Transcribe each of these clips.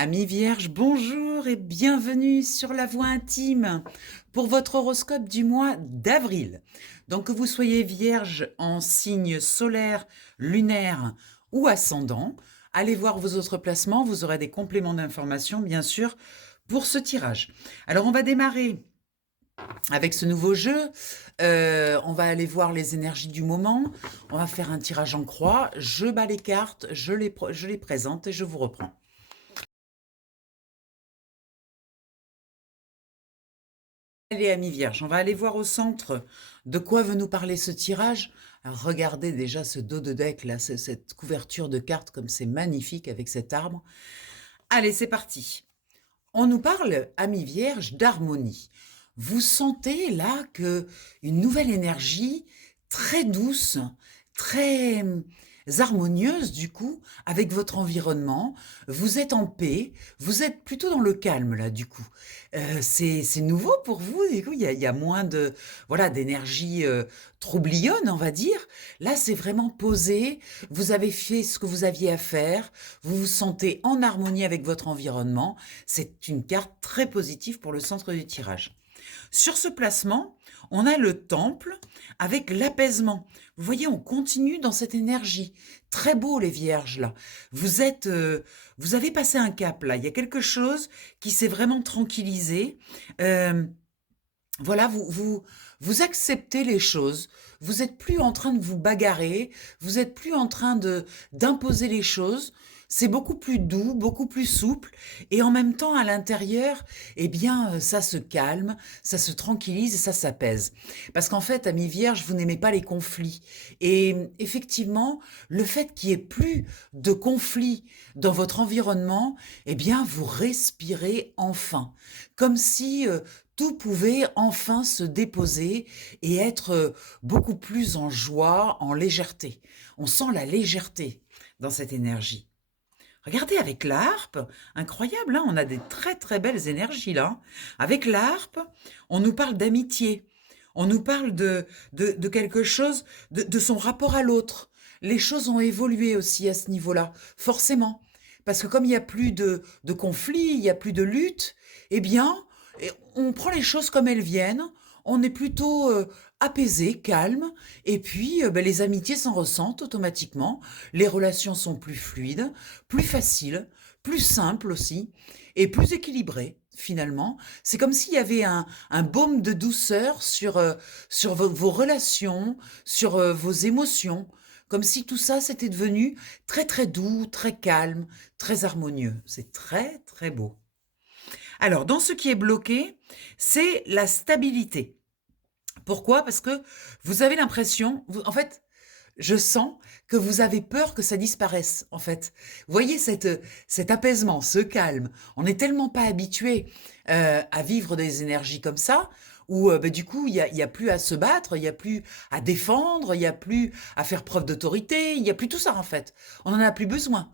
Amis Vierge, bonjour et bienvenue sur la Voix intime pour votre horoscope du mois d'avril. Donc que vous soyez Vierge en signe solaire, lunaire ou ascendant, allez voir vos autres placements, vous aurez des compléments d'information bien sûr pour ce tirage. Alors on va démarrer avec ce nouveau jeu. On va aller voir les énergies du moment, on va faire un tirage en croix, je bats les cartes, je les présente et je vous reprends. Allez, amis vierges, on va aller voir au centre de quoi veut nous parler ce tirage. Alors, regardez déjà ce dos de deck, là, cette couverture de cartes, comme c'est magnifique avec cet arbre. Allez, c'est parti. On nous parle, amis vierges, d'harmonie. Vous sentez là que une nouvelle énergie très douce, très harmonieuse du coup, avec votre environnement. Vous êtes en paix, vous êtes plutôt dans le calme là du coup. C'est nouveau pour vous, du coup, il y a moins de voilà d'énergie troublionne, on va dire. Là, c'est vraiment posé, vous avez fait ce que vous aviez à faire, vous vous sentez en harmonie avec votre environnement. C'est une carte très positive pour le centre du tirage. Sur ce placement, on a le temple avec l'apaisement. Vous voyez, on continue dans cette énergie. Très beau, les vierges, là. Vous avez passé un cap, là. Il y a quelque chose qui s'est vraiment tranquillisé. Euh, voilà, vous acceptez les choses. Vous êtes plus en train de vous bagarrer. Vous êtes plus en train d'imposer les choses. C'est beaucoup plus doux, beaucoup plus souple. Et en même temps, à l'intérieur, eh bien, ça se calme, ça se tranquillise et ça s'apaise. Parce qu'en fait, amis vierges, vous n'aimez pas les conflits. Et effectivement, le fait qu'il n'y ait plus de conflits dans votre environnement, eh bien, vous respirez enfin. Comme si tout pouvait enfin se déposer et être beaucoup plus en joie, en légèreté. On sent la légèreté dans cette énergie. Regardez avec l'harpe, incroyable, hein, on a des très très belles énergies là. Avec l'harpe, on nous parle d'amitié, on nous parle de quelque chose, de son rapport à l'autre. Les choses ont évolué aussi à ce niveau-là, forcément. Parce que comme il n'y a plus de conflits, il n'y a plus de lutte, eh bien, on prend les choses comme elles viennent, on est plutôt apaisé, calme, et puis ben, les amitiés s'en ressentent automatiquement, les relations sont plus fluides, plus faciles, plus simples aussi, et plus équilibrées finalement. C'est comme s'il y avait un baume de douceur sur vos relations, sur vos émotions, comme si tout ça c'était devenu très très doux, très calme, très harmonieux. C'est très très beau. Alors, dans ce qui est bloqué, c'est la stabilité. Pourquoi? Parce que vous avez l'impression, en fait, je sens que vous avez peur que ça disparaisse, en fait. Vous voyez cet apaisement, ce calme. On n'est tellement pas habitué à vivre des énergies comme ça, où ben, du coup, il y a plus à se battre, il n'y a plus à défendre, il n'y a plus à faire preuve d'autorité, il n'y a plus tout ça, en fait. On n'en a plus besoin.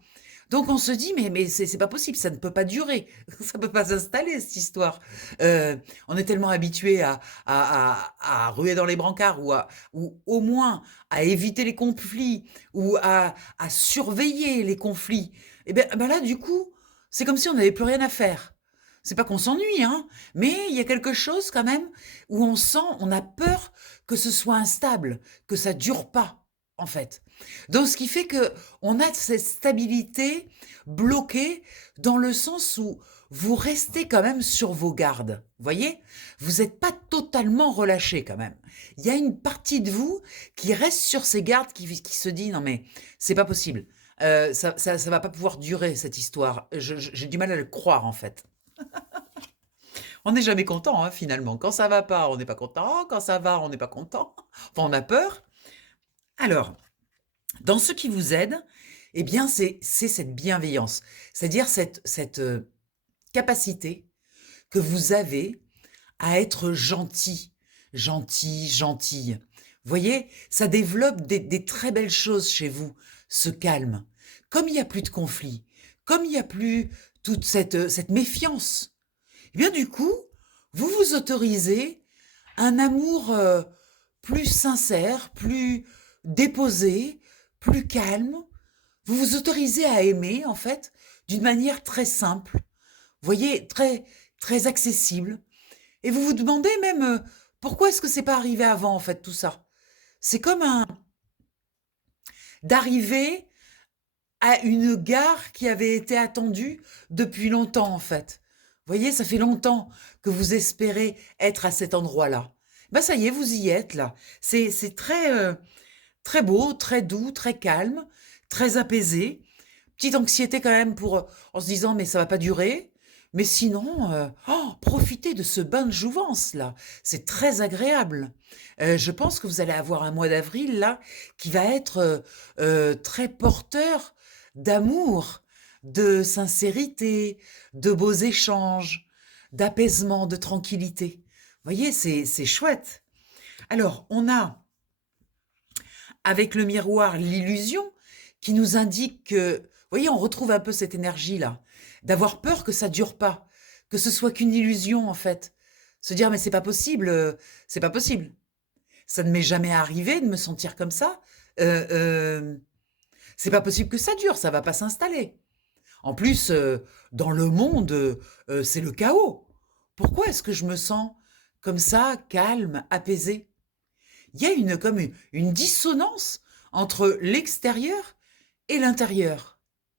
Donc on se dit, mais c'est pas possible, ça ne peut pas durer, ça peut pas s'installer cette histoire. On est tellement habitué à ruer dans les brancards ou au moins à éviter les conflits ou à surveiller les conflits. Et ben là, du coup, c'est comme si on n'avait plus rien à faire. C'est pas qu'on s'ennuie, hein, mais il y a quelque chose quand même où on sent, on a peur que ce soit instable, que ça dure pas, en fait. Donc, ce qui fait que on a cette stabilité bloquée dans le sens où vous restez quand même sur vos gardes. Vous voyez? Vous n'êtes pas totalement relâché quand même. Il y a une partie de vous qui reste sur ses gardes, qui se dit non mais c'est pas possible. Ça va pas pouvoir durer cette histoire. J'ai du mal à le croire en fait. On n'est jamais content hein, finalement. Quand ça va pas, on n'est pas content. Quand ça va, on n'est pas content. Enfin, on a peur. Alors, dans ce qui vous aide, eh bien, c'est cette bienveillance, c'est-à-dire cette capacité que vous avez à être gentil, gentil, gentille. Vous voyez, ça développe des très belles choses chez vous, ce calme. Comme il n'y a plus de conflit, comme il n'y a plus toute cette méfiance, eh bien, du coup, vous vous autorisez un amour plus sincère, plus déposé, plus calme, Vous vous autorisez à aimer, en fait, d'une manière très simple, vous voyez, très, très accessible. Et vous vous demandez même pourquoi est-ce que c'est pas arrivé avant, en fait, tout ça. C'est comme d'arriver à une gare qui avait été attendue depuis longtemps, en fait. Vous voyez, ça fait longtemps que vous espérez être à cet endroit-là. Ben ça y est, vous y êtes là. C'est très, très beau, très doux, très calme, très apaisé. Petite anxiété quand même en se disant: «Mais ça va pas durer». Mais sinon, profitez de ce bain de jouvence là, c'est très agréable. Je pense que vous allez avoir un mois d'avril là, qui va être, très porteur d'amour, de sincérité, de beaux échanges, d'apaisement, de tranquillité. Vous voyez, c'est chouette. Alors, on a avec le miroir l'illusion qui nous indique que, vous voyez, on retrouve un peu cette énergie-là, d'avoir peur que ça dure pas, que ce soit qu'une illusion en fait. Se dire mais c'est pas possible, c'est pas possible. Ça ne m'est jamais arrivé de me sentir comme ça. Euh, euh, c'est pas possible que ça dure, ça va pas s'installer. En plus, dans le monde, c'est le chaos. Pourquoi est-ce que je me sens comme ça, calme, apaisé? Il y a comme une dissonance entre l'extérieur et l'intérieur.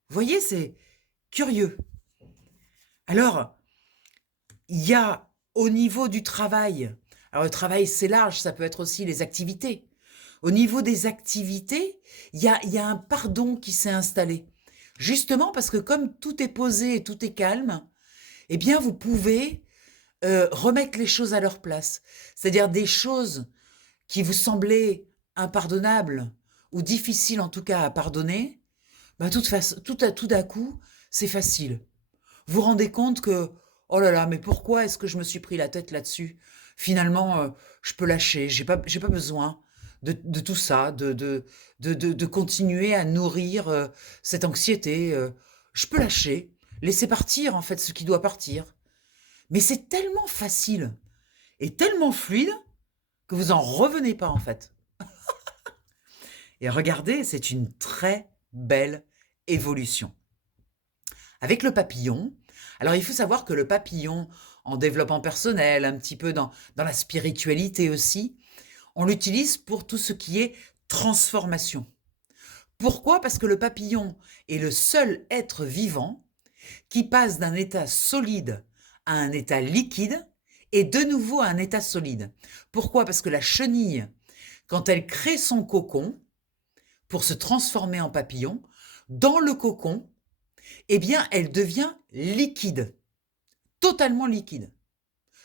Vous voyez, c'est curieux. Alors, il y a au niveau du travail, alors le travail c'est large, ça peut être aussi les activités. Au niveau des activités, il y a un pardon qui s'est installé. Justement parce que comme tout est posé et tout est calme, eh bien vous pouvez remettre les choses à leur place. C'est-à-dire des choses qui vous semblaient impardonnables ou difficiles en tout cas à pardonner, bah, tout d'un coup, c'est facile. Vous vous rendez compte que, oh là là, mais pourquoi est-ce que je me suis pris la tête là-dessus? Finalement, je peux lâcher, j'ai pas besoin de tout ça, de continuer à nourrir cette anxiété. Je peux lâcher, laisser partir en fait ce qui doit partir. Mais c'est tellement facile et tellement fluide que vous en revenez pas en fait. Et regardez, c'est une très belle évolution. Avec le papillon, alors il faut savoir que le papillon, en développement personnel, un petit peu dans la spiritualité aussi, on l'utilise pour tout ce qui est transformation. Pourquoi? Parce que le papillon est le seul être vivant qui passe d'un état solide à un état liquide et de nouveau à un état solide. Pourquoi? Parce que la chenille, quand elle crée son cocon pour se transformer en papillon, dans le cocon, eh bien, elle devient liquide, totalement liquide.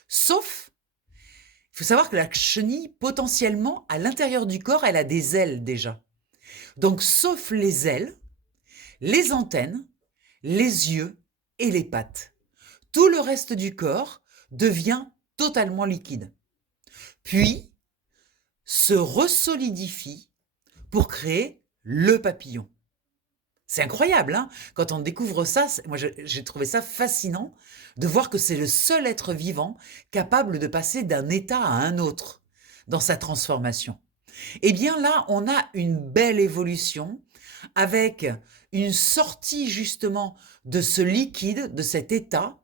Sauf, il faut savoir que la chenille, potentiellement, à l'intérieur du corps, elle a des ailes déjà. Donc, sauf les ailes, les antennes, les yeux et les pattes. Tout le reste du corps devient totalement liquide. Puis, se resolidifie pour créer le papillon. C'est incroyable, hein. Quand on découvre ça, moi j'ai trouvé ça fascinant de voir que c'est le seul être vivant capable de passer d'un état à un autre dans sa transformation. Eh bien là, on a une belle évolution avec une sortie justement de ce liquide, de cet état,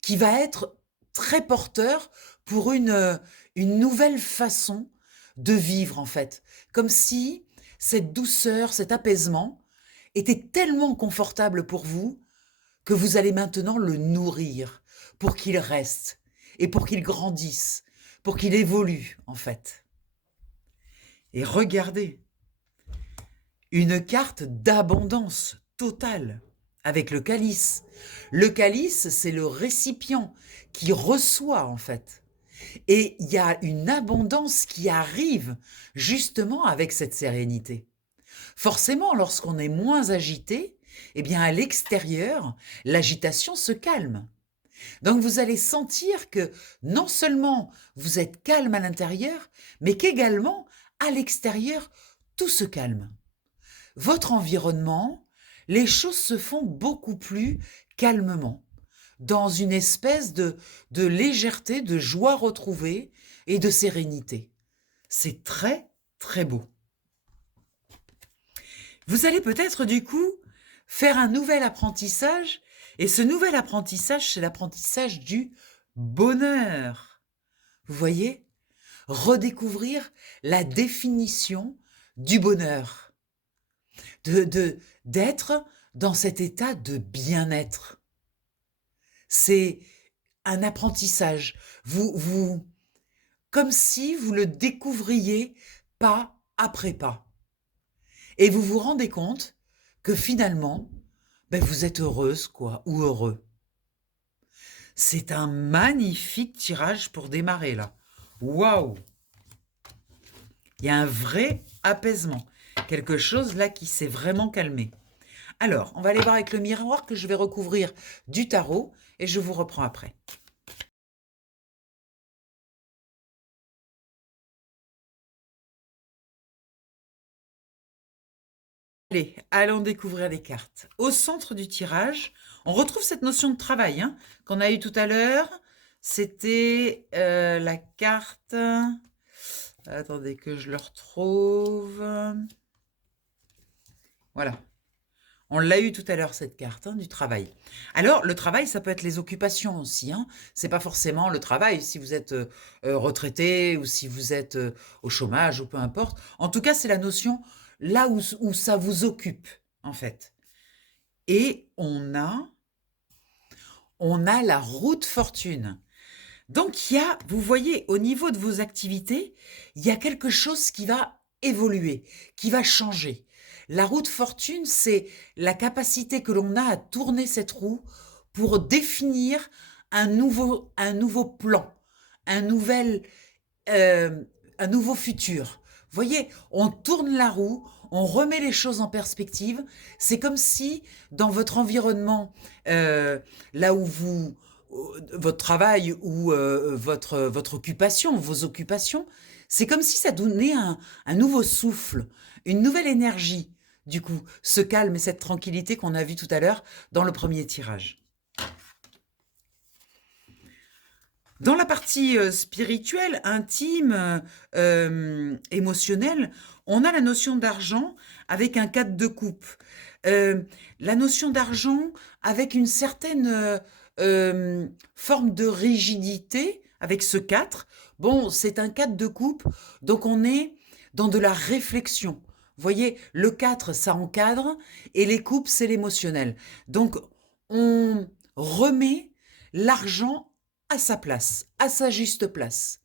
qui va être très porteur pour une nouvelle façon de vivre en fait. Comme si cette douceur, cet apaisement était tellement confortable pour vous que vous allez maintenant le nourrir pour qu'il reste et pour qu'il grandisse, pour qu'il évolue en fait. Et regardez, une carte d'abondance totale avec le calice. Le calice, c'est le récipient qui reçoit en fait. Et il y a une abondance qui arrive justement avec cette sérénité. Forcément, lorsqu'on est moins agité, eh bien à l'extérieur, l'agitation se calme. Donc vous allez sentir que non seulement vous êtes calme à l'intérieur, mais qu'également à l'extérieur, tout se calme. Votre environnement, les choses se font beaucoup plus calmement, dans une espèce de légèreté, de joie retrouvée et de sérénité. C'est très, très beau. Vous allez peut-être du coup faire un nouvel apprentissage et ce nouvel apprentissage, c'est l'apprentissage du bonheur. Vous voyez? Redécouvrir la définition du bonheur, d'être dans cet état de bien-être. C'est un apprentissage. Comme si vous le découvriez pas après pas. Et vous vous rendez compte que finalement, ben vous êtes heureuse, quoi, ou heureux. C'est un magnifique tirage pour démarrer, là. Waouh! Il y a un vrai apaisement. Quelque chose, là, qui s'est vraiment calmé. Alors, on va aller voir avec le miroir que je vais recouvrir du tarot et je vous reprends après. Allez, allons découvrir les cartes. Au centre du tirage, on retrouve cette notion de travail qu'on a eue tout à l'heure. C'était la carte... Attendez que je le retrouve. Voilà. On l'a eu tout à l'heure, cette carte du travail. Alors, le travail, ça peut être les occupations aussi. C'est pas forcément le travail, si vous êtes retraité ou si vous êtes au chômage ou peu importe. En tout cas, c'est la notion là où ça vous occupe, en fait. Et on a la roue de fortune. Donc, il y a, vous voyez, au niveau de vos activités, il y a quelque chose qui va évoluer, qui va changer. La roue de fortune, c'est la capacité que l'on a à tourner cette roue pour définir un nouveau plan, un nouvel, un nouveau futur. Vous voyez, on tourne la roue, on remet les choses en perspective. C'est comme si dans votre environnement, là où votre travail ou votre occupation, vos occupations, c'est comme si ça donnait un nouveau souffle, une nouvelle énergie, du coup, ce calme et cette tranquillité qu'on a vu tout à l'heure dans le premier tirage. Dans la partie spirituelle, intime, émotionnelle, on a la notion d'argent avec un 4 de coupe. La notion d'argent avec une certaine forme de rigidité avec ce 4. Bon, c'est un 4 de coupe, donc on est dans de la réflexion. Vous voyez, le 4, ça encadre, et les coupes, c'est l'émotionnel. Donc, on remet l'argent à sa place, à sa juste place.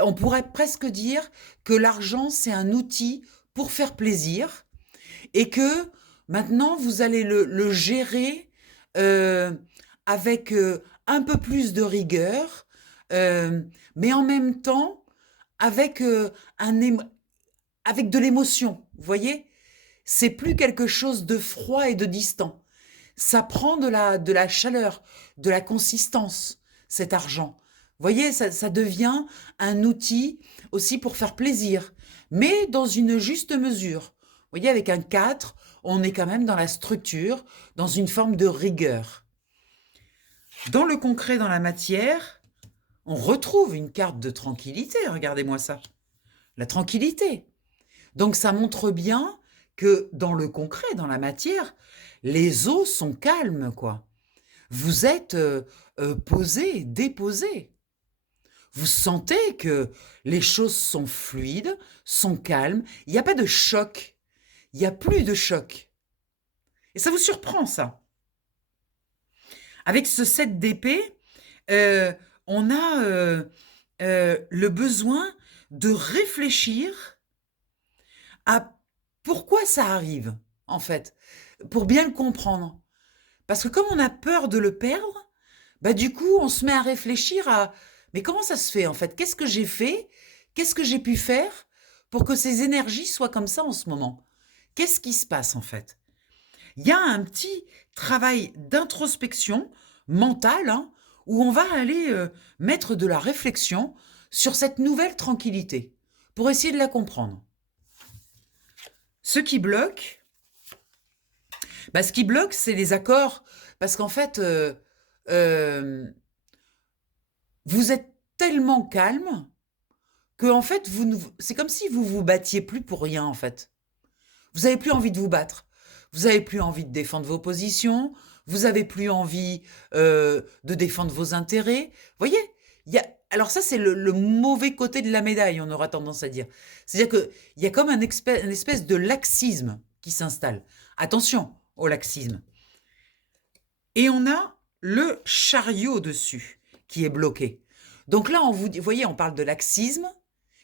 On pourrait presque dire que l'argent, c'est un outil pour faire plaisir et que maintenant, vous allez le gérer euh, avec un peu plus de rigueur, mais en même temps avec, avec de l'émotion. Vous voyez? C'est plus quelque chose de froid et de distant. Ça prend de la chaleur, de la consistance, cet argent. Vous voyez, ça devient un outil aussi pour faire plaisir, mais dans une juste mesure. Vous voyez, avec un 4, on est quand même dans la structure, dans une forme de rigueur. Dans le concret, dans la matière, on retrouve une carte de tranquillité. Regardez-moi ça. La tranquillité. Donc ça montre bien que dans le concret, dans la matière, les eaux sont calmes, quoi. Vous êtes posé, déposé. Vous sentez que les choses sont fluides, sont calmes. Il n'y a pas de choc. Il n'y a plus de choc. Et ça vous surprend, ça. Avec ce 7 d'épée, euh, on a le besoin de réfléchir à pourquoi ça arrive, en fait, pour bien le comprendre. Parce que comme on a peur de le perdre, bah du coup, on se met à réfléchir à mais comment ça se fait en fait? Qu'est-ce que j'ai fait? Qu'est-ce que j'ai pu faire pour que ces énergies soient comme ça en ce moment? Qu'est-ce qui se passe en fait? Il y a un petit travail d'introspection mentale où on va aller mettre de la réflexion sur cette nouvelle tranquillité pour essayer de la comprendre. Ce qui bloque, ce qui bloque, c'est les accords. Parce qu'en fait, euh, vous êtes tellement calme que en fait, c'est comme si vous vous battiez plus pour rien, en fait. Vous n'avez plus envie de vous battre. Vous n'avez plus envie de défendre vos positions. Vous n'avez plus envie de défendre vos intérêts. Vous voyez, alors ça, c'est le mauvais côté de la médaille, on aura tendance à dire. C'est-à-dire qu'il y a comme une espèce de laxisme qui s'installe. Attention au laxisme. Et on a le chariot dessus qui est bloqué. Donc là, vous voyez, on parle de laxisme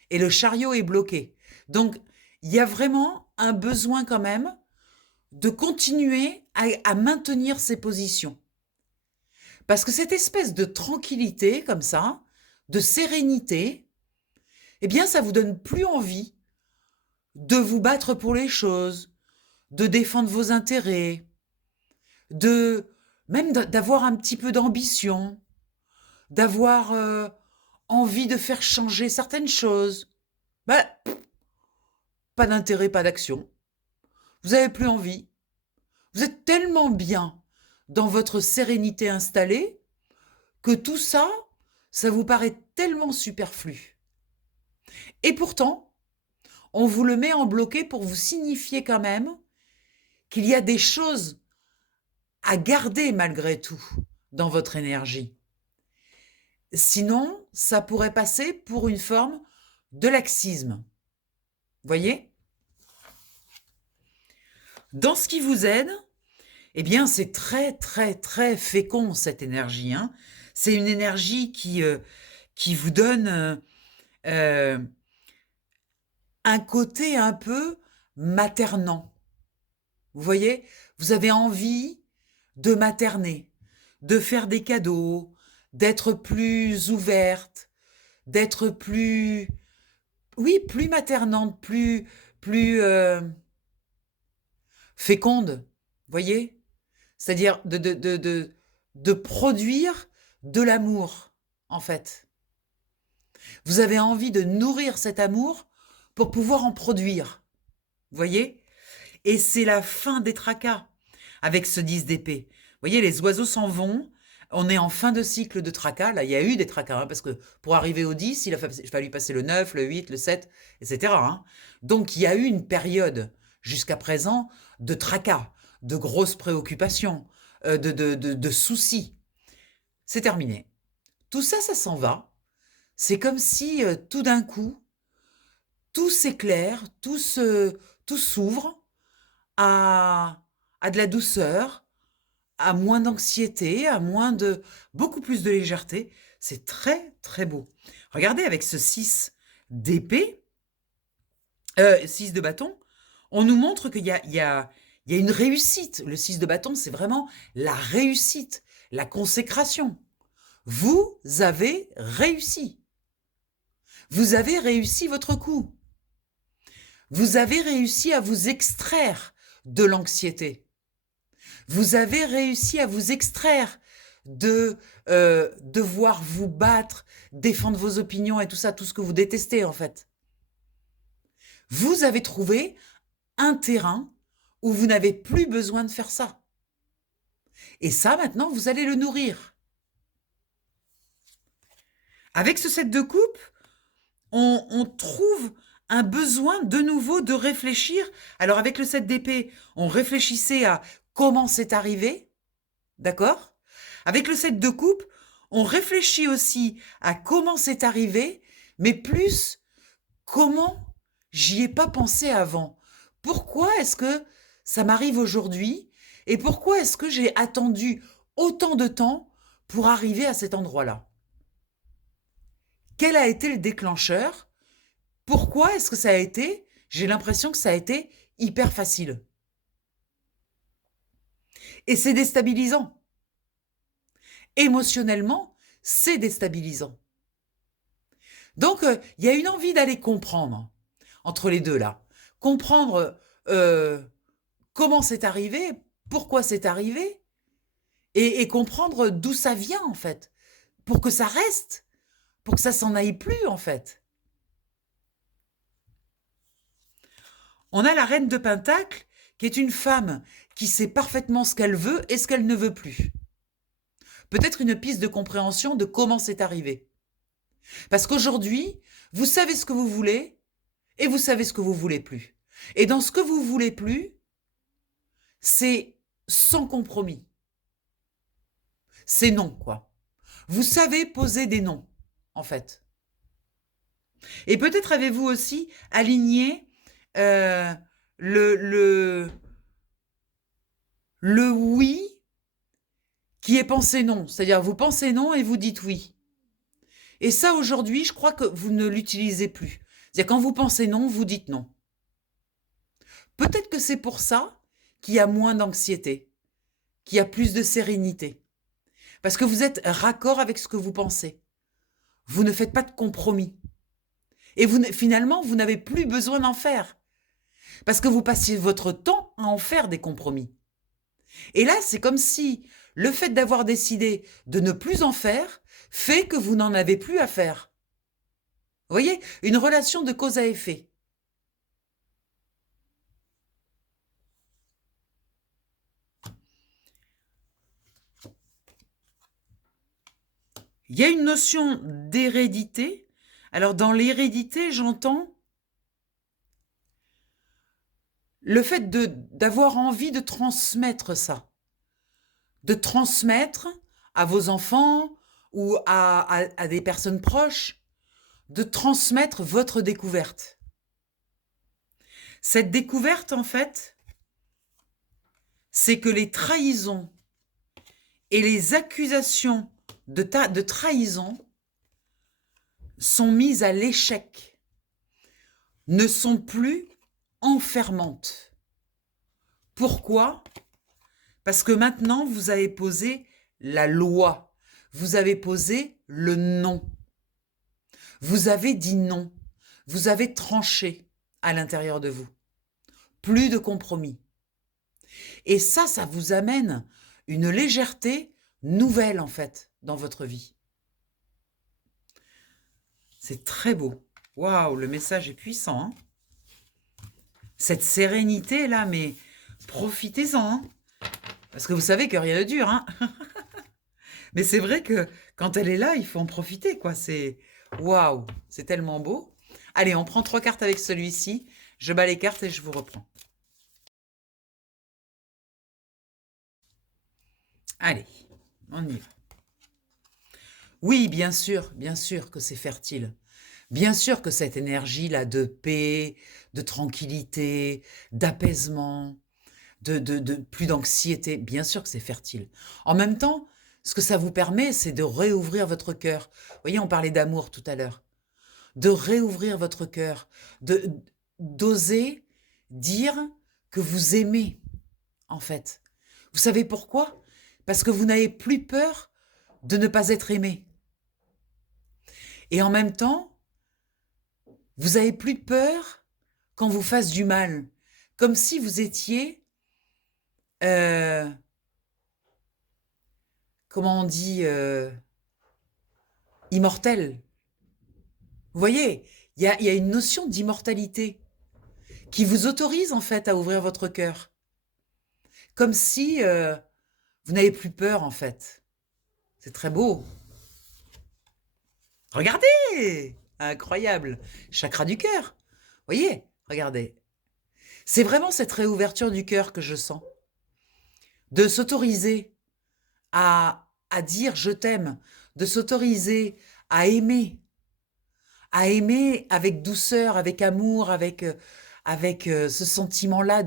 et le chariot est bloqué. Donc, il y a vraiment un besoin quand même de continuer à maintenir ses positions. Parce que cette espèce de tranquillité comme ça, de sérénité, eh bien, ça vous donne plus envie de vous battre pour les choses, de défendre vos intérêts, même d'avoir un petit peu d'ambition, d'avoir envie de faire changer certaines choses. Ben, pas d'intérêt, pas d'action. Vous n'avez plus envie. Vous êtes tellement bien dans votre sérénité installée que tout ça, ça vous paraît tellement superflu. Et pourtant, on vous le met en bloqué pour vous signifier quand même qu'il y a des choses à garder malgré tout dans votre énergie. Sinon, ça pourrait passer pour une forme de laxisme. Voyez ? Dans ce qui vous aide, eh bien, c'est très, très, très fécond, cette énergie. Hein. C'est une énergie qui vous donne un côté un peu maternant. Vous voyez ? Vous avez envie de materner, de faire des cadeaux, d'être plus ouverte, d'être plus, oui, plus maternante, plus féconde, voyez? C'est-à-dire de produire de l'amour, en fait. Vous avez envie de nourrir cet amour pour pouvoir en produire, voyez? Et c'est la fin des tracas avec ce 10 d'épée. Vous voyez, les oiseaux s'en vont, on est en fin de cycle de tracas. Là, il y a eu des tracas, hein, parce que pour arriver au 10, il a fallu passer le 9, le 8, le 7, etc. Hein. Donc, il y a eu une période, jusqu'à présent, de tracas, de grosses préoccupations, de soucis. C'est terminé. Tout ça, ça s'en va. C'est comme si, tout d'un coup, tout s'éclaire, tout s'ouvre à de la douceur, à moins d'anxiété, beaucoup plus de légèreté. C'est très, très beau. Regardez avec ce 6 d'épée, 6 de bâton, on nous montre qu'il y a une réussite. Le 6 de bâton, c'est vraiment la réussite, la consécration. Vous avez réussi. Vous avez réussi votre coup. Vous avez réussi à vous extraire de l'anxiété. Vous avez réussi à vous extraire de devoir vous battre, défendre vos opinions et tout ça, tout ce que vous détestez en fait. Vous avez trouvé un terrain où vous n'avez plus besoin de faire ça. Et ça, maintenant, vous allez le nourrir. Avec ce 7 de coupe, on trouve un besoin de nouveau de réfléchir. Alors avec le 7 d'épée, on réfléchissait à comment c'est arrivé, d'accord ? Avec le 7 de coupe, on réfléchit aussi à comment c'est arrivé, mais plus comment j'y ai pas pensé avant. Pourquoi est-ce que ça m'arrive aujourd'hui et pourquoi est-ce que j'ai attendu autant de temps pour arriver à cet endroit-là ? Quel a été le déclencheur ? Pourquoi est-ce que ça a été ? J'ai l'impression que ça a été hyper facile. Et c'est déstabilisant. Émotionnellement, c'est déstabilisant. Donc, il y a une envie d'aller comprendre entre les deux là. Comprendre comment c'est arrivé, pourquoi c'est arrivé, et comprendre d'où ça vient en fait, pour que ça reste, pour que ça s'en aille plus en fait. On a la reine de Pentacle, qui est une femme qui sait parfaitement ce qu'elle veut et ce qu'elle ne veut plus. Peut-être une piste de compréhension de comment c'est arrivé. Parce qu'aujourd'hui, vous savez ce que vous voulez et vous savez ce que vous voulez plus. Et dans ce que vous voulez plus, c'est sans compromis. C'est non, quoi. Vous savez poser des noms, en fait. Et peut-être avez-vous aussi aligné euh, le, le, le oui qui est pensé non. C'est-à-dire, vous pensez non et vous dites oui. Et ça, aujourd'hui, je crois que vous ne l'utilisez plus. C'est-à-dire, quand vous pensez non, vous dites non. Peut-être que c'est pour ça qu'il y a moins d'anxiété, qu'il y a plus de sérénité. Parce que vous êtes raccord avec ce que vous pensez. Vous ne faites pas de compromis. Et finalement, vous n'avez plus besoin d'en faire. Parce que vous passiez votre temps à en faire des compromis. Et là, c'est comme si le fait d'avoir décidé de ne plus en faire fait que vous n'en avez plus à faire. Vous voyez, une relation de cause à effet. Il y a une notion d'hérédité. Alors, dans l'hérédité, j'entends le fait d'avoir envie de transmettre ça. De transmettre à vos enfants ou à des personnes proches, de transmettre votre découverte. Cette découverte, en fait, c'est que les trahisons et les accusations de trahison sont mises à l'échec, ne sont plus enfermantes. Pourquoi ? Parce que maintenant, vous avez posé la loi, vous avez posé le non. Vous avez dit non, vous avez tranché à l'intérieur de vous. Plus de compromis. Et ça vous amène une légèreté nouvelle, en fait, dans votre vie. C'est très beau. Waouh, le message est puissant. Hein, cette sérénité-là, mais profitez-en. Hein, parce que vous savez que rien ne dure. Hein. Mais c'est vrai que quand elle est là, il faut en profiter, quoi. C'est waouh, c'est tellement beau. Allez, on prend 3 cartes avec celui-ci. Je bats les cartes et je vous reprends. Allez, on y va. Oui, bien sûr que c'est fertile. Bien sûr que cette énergie-là de paix, de tranquillité, d'apaisement, de plus d'anxiété, bien sûr que c'est fertile. En même temps, ce que ça vous permet, c'est de réouvrir votre cœur. Vous voyez, on parlait d'amour tout à l'heure. De réouvrir votre cœur, d'oser dire que vous aimez, en fait. Vous savez pourquoi ? Parce que vous n'avez plus peur de ne pas être aimé. Et en même temps, vous n'avez plus peur qu'on vous fasse du mal. Comme si vous étiez, comment on dit, immortel. Vous voyez, il y a une notion d'immortalité qui vous autorise en fait à ouvrir votre cœur. Comme si vous n'avez plus peur en fait. C'est très beau. Regardez! Incroyable. Chakra du cœur. Voyez, regardez. C'est vraiment cette réouverture du cœur que je sens. De s'autoriser à dire je t'aime, de s'autoriser à aimer avec douceur, avec amour, avec ce sentiment-là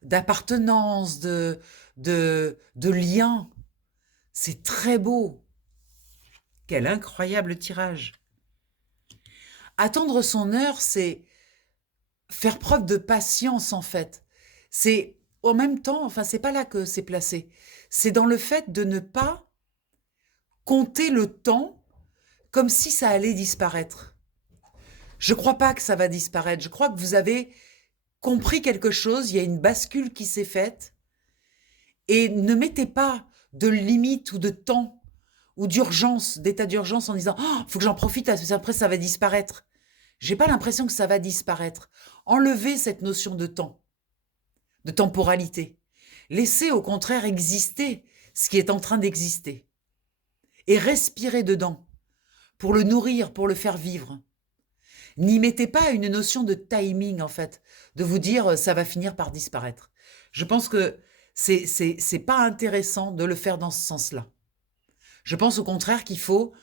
d'appartenance, de lien. C'est très beau. Quel incroyable tirage. Attendre son heure, c'est faire preuve de patience, en fait. C'est en même temps, enfin, c'est pas là que c'est placé. C'est dans le fait de ne pas compter le temps comme si ça allait disparaître. Je ne crois pas que ça va disparaître. Je crois que vous avez compris quelque chose. Il y a une bascule qui s'est faite. Et ne mettez pas de limite ou de temps ou d'urgence, d'état d'urgence en disant « Oh, faut que j'en profite, après ça va disparaître ». J'ai pas l'impression que ça va disparaître. Enlevez cette notion de temps, de temporalité. Laissez au contraire exister ce qui est en train d'exister. Et respirez dedans pour le nourrir, pour le faire vivre. N'y mettez pas une notion de timing, en fait, de vous dire ça va finir par disparaître. Je pense que c'est pas intéressant de le faire dans ce sens-là. Je pense au contraire qu'il faut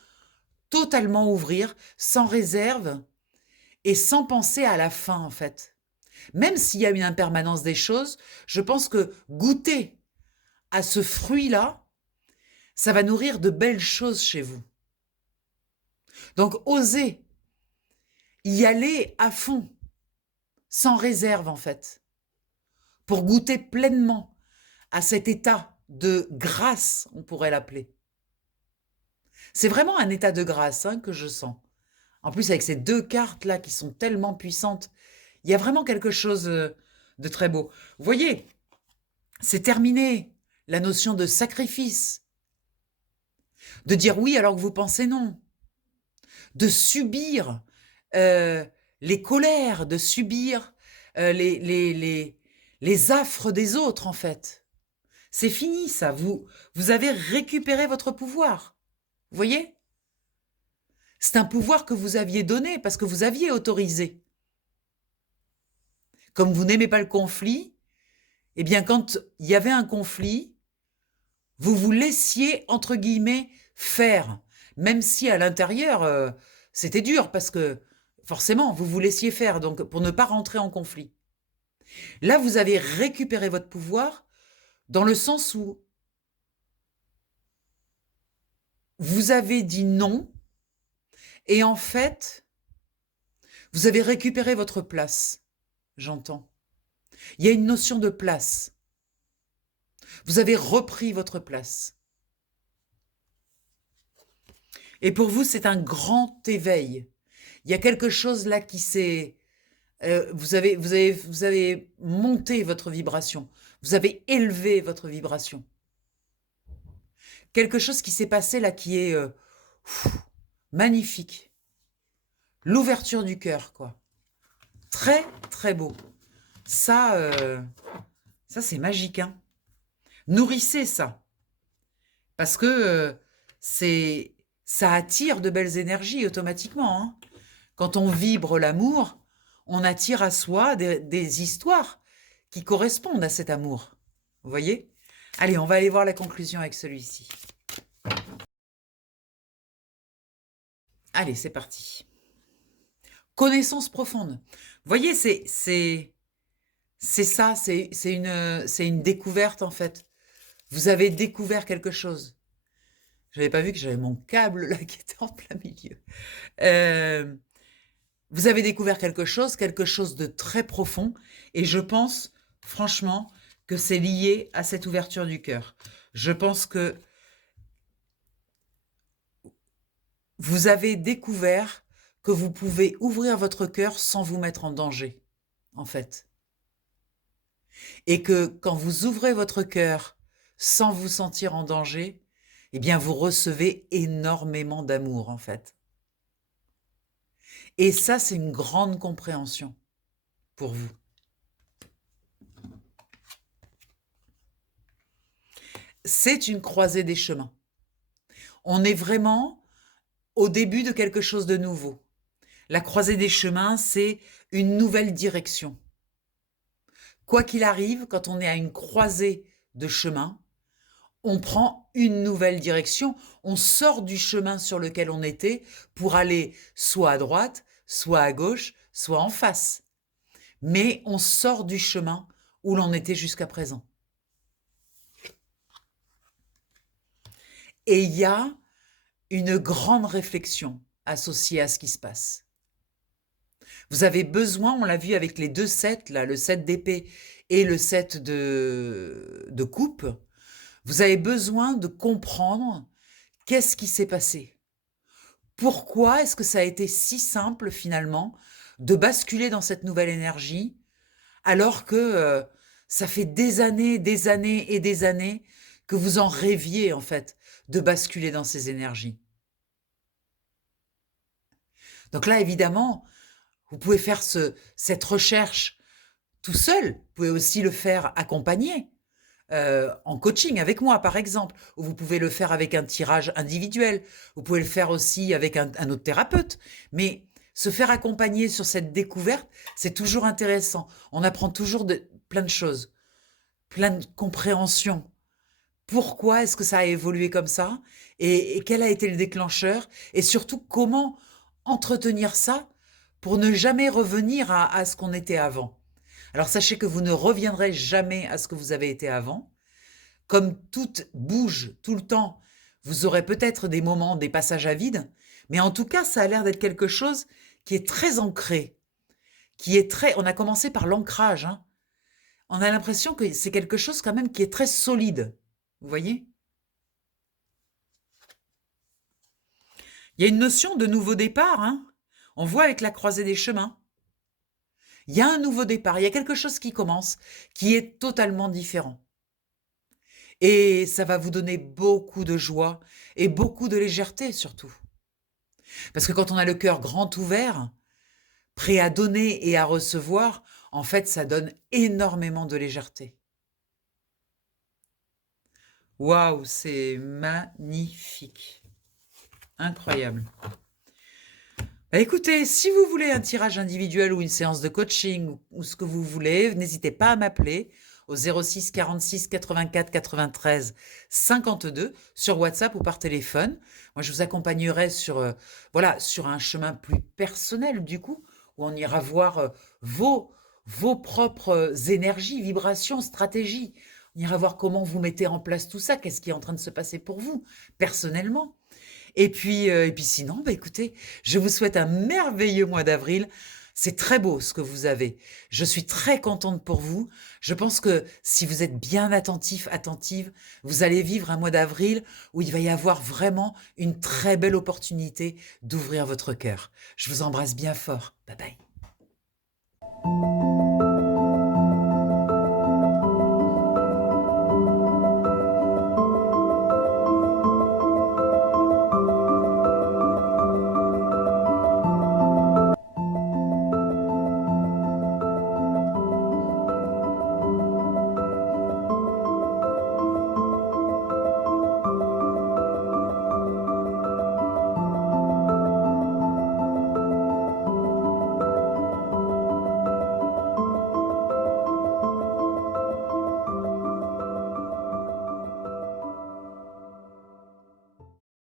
totalement ouvrir, sans réserve et sans penser à la fin, en fait. Même s'il y a une impermanence des choses, je pense que goûter à ce fruit-là, ça va nourrir de belles choses chez vous. Donc, osez y aller à fond, sans réserve, en fait, pour goûter pleinement à cet état de grâce, on pourrait l'appeler. C'est vraiment un état de grâce que je sens. En plus, avec ces deux cartes-là qui sont tellement puissantes, il y a vraiment quelque chose de très beau. Vous voyez, c'est terminé la notion de sacrifice, de dire oui alors que vous pensez non, de subir les colères, de subir les affres des autres, en fait. C'est fini, ça. Vous avez récupéré votre pouvoir. Vous voyez? C'est un pouvoir que vous aviez donné parce que vous aviez autorisé. Comme vous n'aimez pas le conflit, eh bien, quand il y avait un conflit, vous vous laissiez, entre guillemets, faire. Même si à l'intérieur, c'était dur parce que forcément, vous vous laissiez faire, donc pour ne pas rentrer en conflit. Là, vous avez récupéré votre pouvoir dans le sens où vous avez dit non et en fait, vous avez récupéré votre place, j'entends. Il y a une notion de place. Vous avez repris votre place. Et pour vous, c'est un grand éveil. Il y a quelque chose là qui s'est... vous avez monté votre vibration. Vous avez élevé votre vibration. Quelque chose qui s'est passé là qui est magnifique. L'ouverture du cœur, quoi. Très, très beau. Ça, c'est magique, hein. Nourrissez ça. Parce que ça attire de belles énergies automatiquement, hein. Quand on vibre l'amour, on attire à soi des histoires qui correspondent à cet amour. Vous voyez? Allez, on va aller voir la conclusion avec celui-ci. Allez, c'est parti. Connaissance profonde. Vous voyez, c'est ça, c'est une découverte en fait. Vous avez découvert quelque chose. Je n'avais pas vu que j'avais mon câble là qui était en plein milieu. Vous avez découvert quelque chose de très profond, et je pense, franchement, que c'est lié à cette ouverture du cœur. Je pense que vous avez découvert que vous pouvez ouvrir votre cœur sans vous mettre en danger, en fait. Et que quand vous ouvrez votre cœur sans vous sentir en danger, eh bien, vous recevez énormément d'amour, en fait. Et ça, c'est une grande compréhension pour vous. C'est une croisée des chemins. On est vraiment au début de quelque chose de nouveau. La croisée des chemins, c'est une nouvelle direction. Quoi qu'il arrive, quand on est à une croisée de chemins, on prend une nouvelle direction, on sort du chemin sur lequel on était pour aller soit à droite, soit à gauche, soit en face. Mais on sort du chemin où l'on était jusqu'à présent. Et il y a une grande réflexion associée à ce qui se passe. Vous avez besoin, on l'a vu avec les deux sets, là, le set d'épée et le set de coupe, vous avez besoin de comprendre qu'est-ce qui s'est passé. Pourquoi est-ce que ça a été si simple finalement de basculer dans cette nouvelle énergie alors que ça fait des années et des années que vous en rêviez en fait de basculer dans ces énergies. Donc là évidemment, vous pouvez faire cette recherche tout seul, vous pouvez aussi le faire accompagné, en coaching avec moi par exemple, ou vous pouvez le faire avec un tirage individuel, vous pouvez le faire aussi avec un autre thérapeute, mais se faire accompagner sur cette découverte, c'est toujours intéressant. On apprend toujours plein de choses, plein de compréhension. Pourquoi est-ce que ça a évolué comme ça? Et quel a été le déclencheur? Et surtout, comment entretenir ça pour ne jamais revenir à ce qu'on était avant? Alors sachez que vous ne reviendrez jamais à ce que vous avez été avant. Comme tout bouge tout le temps, vous aurez peut-être des moments, des passages à vide, mais en tout cas, ça a l'air d'être quelque chose qui est très ancré, qui est très... On a commencé par l'ancrage, hein. On a l'impression que c'est quelque chose quand même qui est très solide. Vous voyez? Il y a une notion de nouveau départ, hein. On voit avec la croisée des chemins. Il y a un nouveau départ, il y a quelque chose qui commence, qui est totalement différent. Et ça va vous donner beaucoup de joie et beaucoup de légèreté surtout. Parce que quand on a le cœur grand ouvert, prêt à donner et à recevoir, en fait, ça donne énormément de légèreté. Waouh, c'est magnifique. Incroyable. Bah, écoutez, si vous voulez un tirage individuel ou une séance de coaching ou ce que vous voulez, n'hésitez pas à m'appeler au 06 46 84 93 52 sur WhatsApp ou par téléphone. Moi, je vous accompagnerai sur, voilà, sur un chemin plus personnel du coup, où on ira voir vos propres énergies, vibrations, stratégies. On ira voir comment vous mettez en place tout ça, qu'est-ce qui est en train de se passer pour vous personnellement. Et puis sinon, bah écoutez, je vous souhaite un merveilleux mois d'avril. C'est très beau ce que vous avez. Je suis très contente pour vous. Je pense que si vous êtes bien attentif, attentive, vous allez vivre un mois d'avril où il va y avoir vraiment une très belle opportunité d'ouvrir votre cœur. Je vous embrasse bien fort. Bye bye.